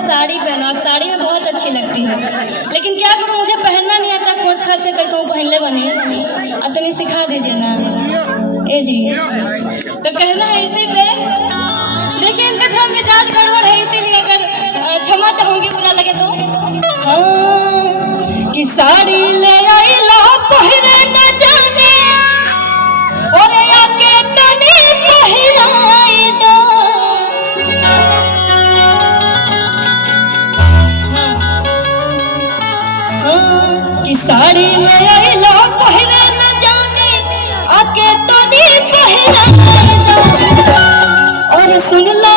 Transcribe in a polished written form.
साड़ी पहनो, आप साड़ी में बहुत अच्छी लगती है, लेकिन क्या करूँ मुझे पहनना नहीं आता, खोस खास के कैसे पहन ले बने, अतनी सिखा दीजिए ना ए जी। तो कहना है इसी पे, देखिए इनका थोड़ा मिजाज गड़बड़ है, इसीलिए अगर क्षमा चाहूंगी बुरा लगे तो। हाँ कि साड़ी ले आई ला पहने न जाने और आके तनी पहनाई दो। कि साड़ी ले आई ला पहने न जाने आके तनी पहनाई दो। और सुन ला